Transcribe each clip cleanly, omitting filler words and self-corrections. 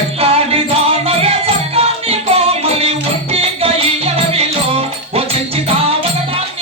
ఎక్కడి దానవే చక్కని కోమలి ఒంటి గయ్యల విలో ఓ చెంచి తావగటాన్ని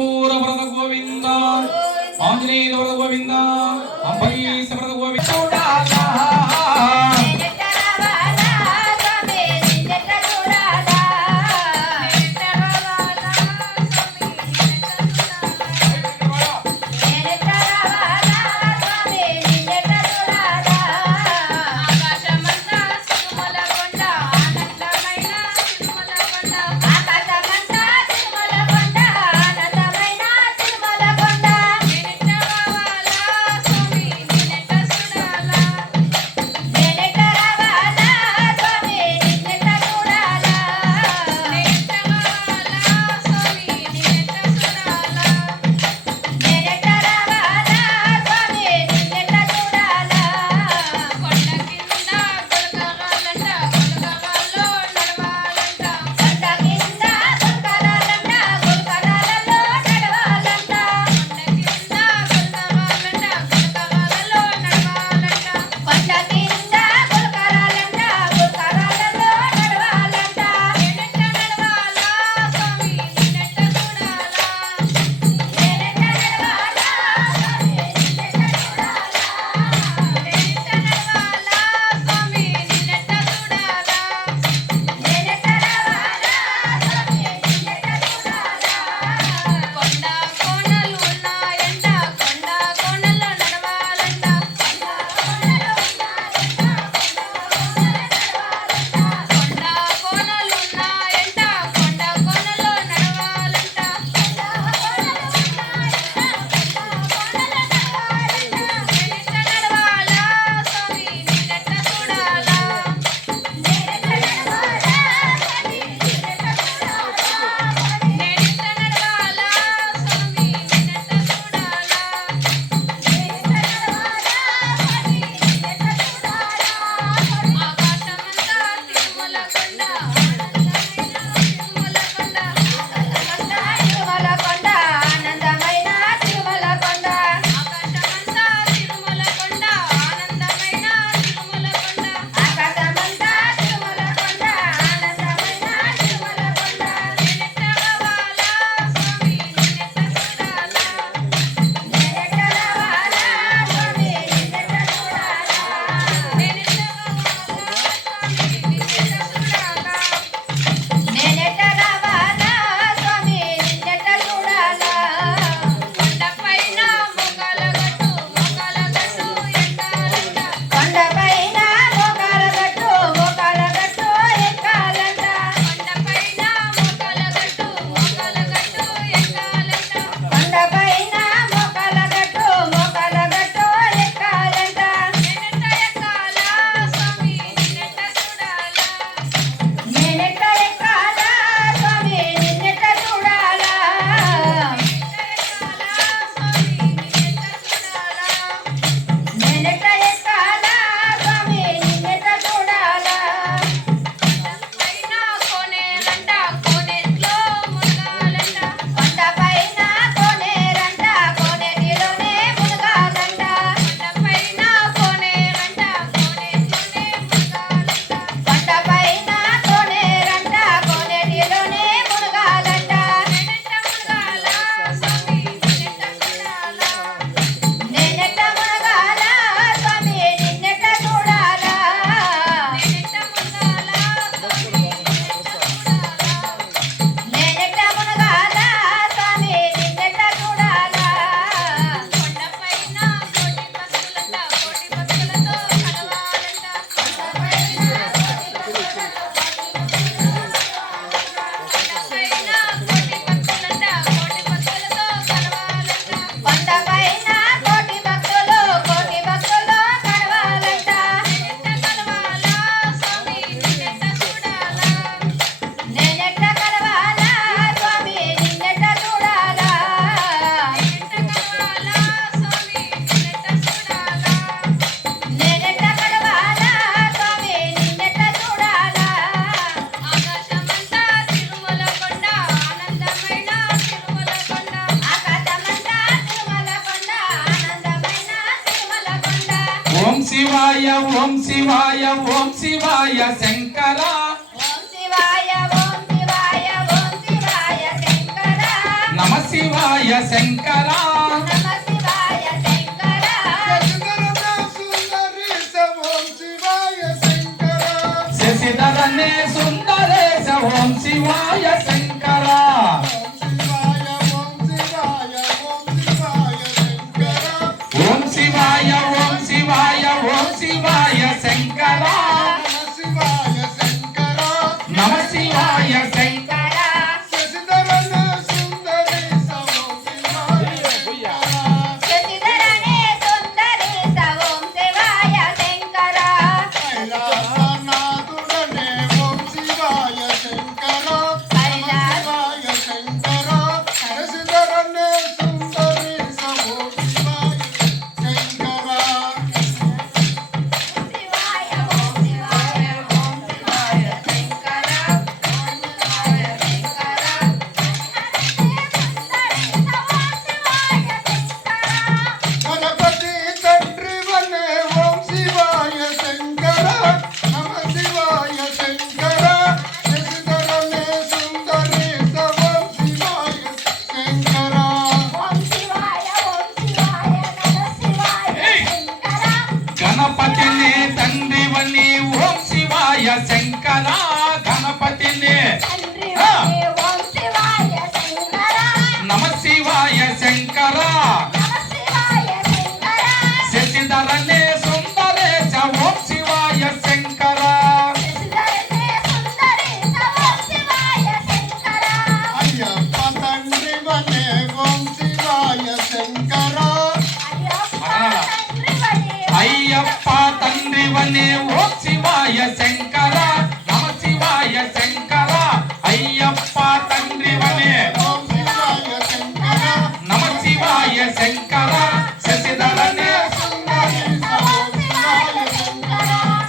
పుట్టూర వరద గోవింద ఆంజనేయ వరద గోవింద అంబరీష వరద గోవింద శివాయ ఓం శివాయ ఓం శివాయ శంకర ఓం శివాయ ఓం శివాయ ఓం శివాయ శంకర నమ శివాయ శివాయ శంకర నమ శివాయ శంకర శశిధరనే సుందరేశ ఓం శివాయ శంకర ఓం శివాయ ఓం శివాయ ఓం శివాయ శంకర నమ శివాయ శంకర శశిధరనే సుందరేశ ఓం శివాయ శంకర శివాయ ఓం శివాయ ఓం శివాయ శంకర ఓం శివాయ శంకర సుందరేశ ఓం శివాయ శంకర గణపతి తండ్రి వనే ఓం శివాయ శంకర నమ శివాయ శంకర శశిధరనే సుందరేశ ఓం శివాయ శంకర ఓం శివాయ నమ శివాయ శంకర గణపతిని తండ్రివని ఓం శివాయ శంకర గణపతిని తండ్రి వనే ఓం శివాయ శంకర నమ శివాయ శంకర నమ శివాయ శంకర శశిధరనే సుందరేశ ఓం శివాయ శంకర శశిధరనే సుందరేశ ఓం శివాయ శంకర అయ్యప్ప తండ్రి వనే ఓం శివాయ శంకర అయ్యప్ప తండ్రి వనే అయ్యప్ప తండ్రివనే ఓం శివాయ శంకర నమ శివాయ శంకర అయ్యప్ప తండ్రివనే నమ శివాయ శంకర శశిధరనే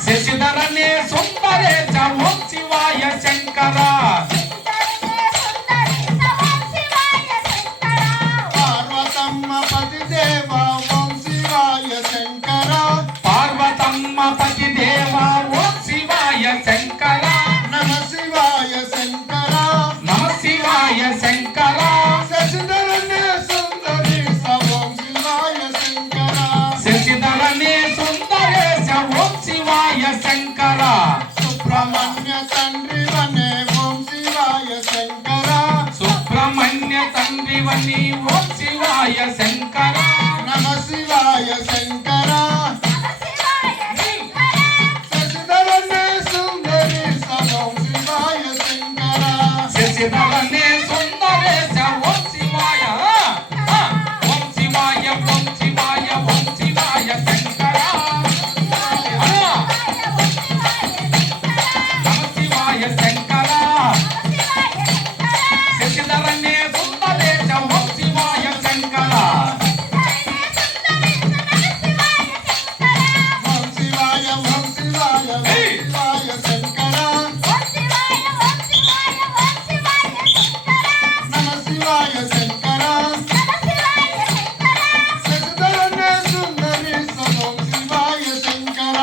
శశిధరనే సుందరేశ ఓం శివాయ శంకర పార్వతమ్మ పతిదేవ ఓం శివాయ శంకర పార్వతమ్మ పతి దేవ ఓం శివాయ శంకర నమ శివాయ శంకర నమ శివాయ శంకర శశిధరనే సుందరేశ ఓం శివాయ శంకర శశిధరనే సుందరేశ ఓం శివాయ శంకర సుబ్రహ్మణ్య తండ్రి వనే ఓం శివాయ శంకర సుబ్రహ్మణ్య తండ్రివని ఓం శివాయ శంకర నమ శివాయ శంకర శశిధరనే సుందరేశ ఓం శివాయ శంకర శశిధరనే సుందరేశ ఓం శివాయ ఓం శివాయ ఓం శివాయ ఓం శివాయ శంకర నమ శివాయ శంకర శశిధరనే సుందరేశ ఓం శివాయ శంకర ఓం శివాయ ఓం శివాయ ఓం శివాయ శంకర నమ శివాయ శంకర శశిధరనే సుందరేశ ఓం శివాయ శంకర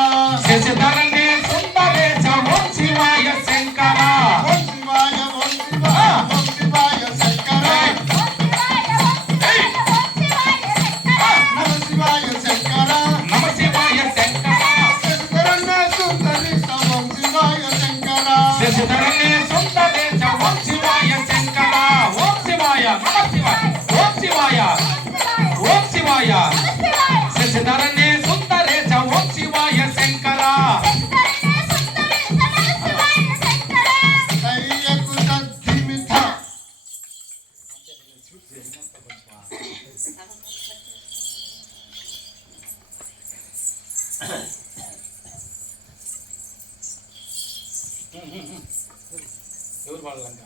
శశిధరనే సుందరేశ ఓం శివాయ శంకర ఓం శివాయ ఓం శివాయ ఓం శివాయ శంకర నమ శివాయ శంకర నమ శివాయ శంకర శశిధరనే సుందరేశ ఓం శివాయ శంకర శశిధరనే సుందరేశ ఓం శివాయ శంకర ఓం శివాయ నమ శివాయ ఓం శివాయ ఓం శివాయ శశిధరనే సుందరేశ ఓం శివాయ శంకర దయ్యకు తద్దిమిత ఎవరు పాడాలంట